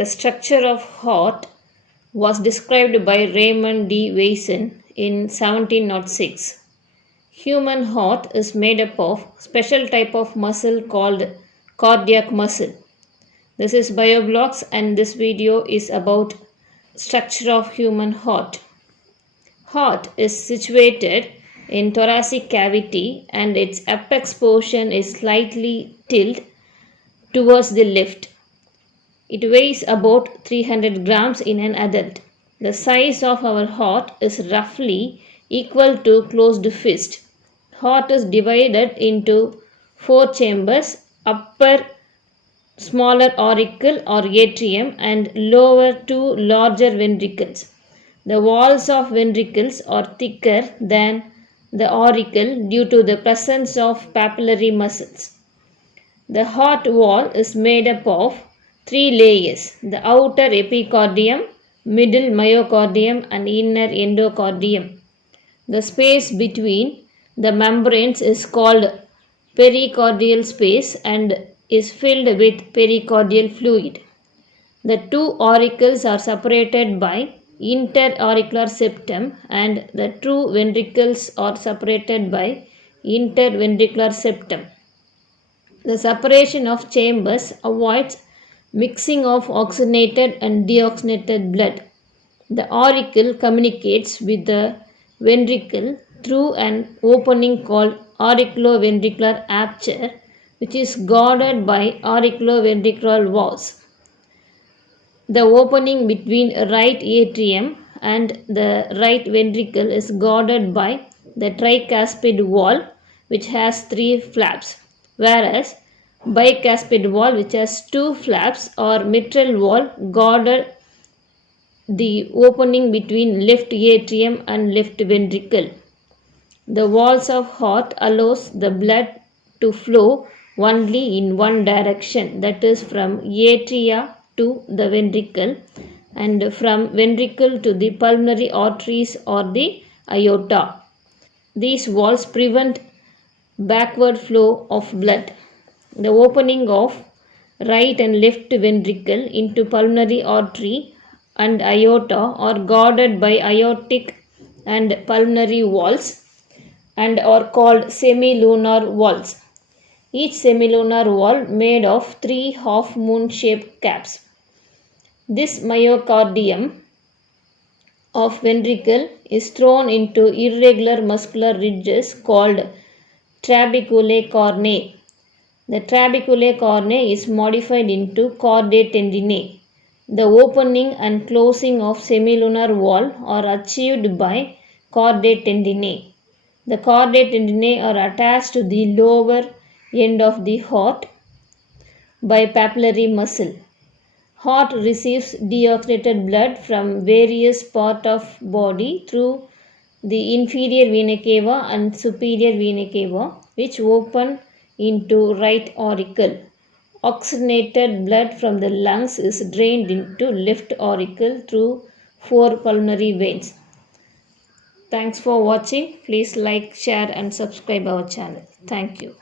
The structure of heart was described by Raymond D. Weissen in 1706. Human heart is made up of special type of muscle called cardiac muscle. This is BioBlocks and this video is about structure of human heart. Heart is situated in thoracic cavity and its apex portion is slightly tilted towards the left. It weighs about 300 grams in an adult. The size of our heart is roughly equal to closed fist. Heart is divided into 4 chambers, upper smaller auricle or atrium and lower 2 larger ventricles. The walls of ventricles are thicker than the auricle due to the presence of papillary muscles. The heart wall is made up of 3 layers, the outer epicardium, middle myocardium and inner endocardium. The space between the membranes is called pericordial space and is filled with pericordial fluid. The 2 auricles are separated by interauricular septum and the 2 ventricles are separated by interventricular septum. The separation of chambers avoids mixing of oxygenated and deoxygenated blood. The auricle communicates with the ventricle through an opening called auriculoventricular aperture, which is guarded by auriculoventricular valves. The opening between right atrium and the right ventricle is guarded by the tricuspid wall, which has 3 flaps, whereas bicuspid wall, which has 2 flaps, or mitral wall guarded the opening between left atrium and left ventricle. The walls of heart allows the blood to flow only in one direction, that is from atria to the ventricle and from ventricle to the pulmonary arteries or the aorta. These walls prevent backward flow of blood. The opening of right and left ventricle into pulmonary artery and aorta are guarded by aortic and pulmonary walls and are called semilunar walls. Each semilunar wall made of 3 half-moon shaped caps. This myocardium of ventricle is thrown into irregular muscular ridges called trabeculae corneae. The trabeculae corneae is modified into chordae tendineae. The opening and closing of semilunar wall are achieved by chordae tendineae. The chordae tendineae are attached to the lower end of the heart by papillary muscle. Heart receives deoxygenated blood from various parts of body through the inferior vena cava and superior vena cava, which open into right auricle. Oxygenated blood from the lungs is drained into left auricle through 4 pulmonary veins. Thanks for watching. Please like, share and subscribe our channel. Thank you.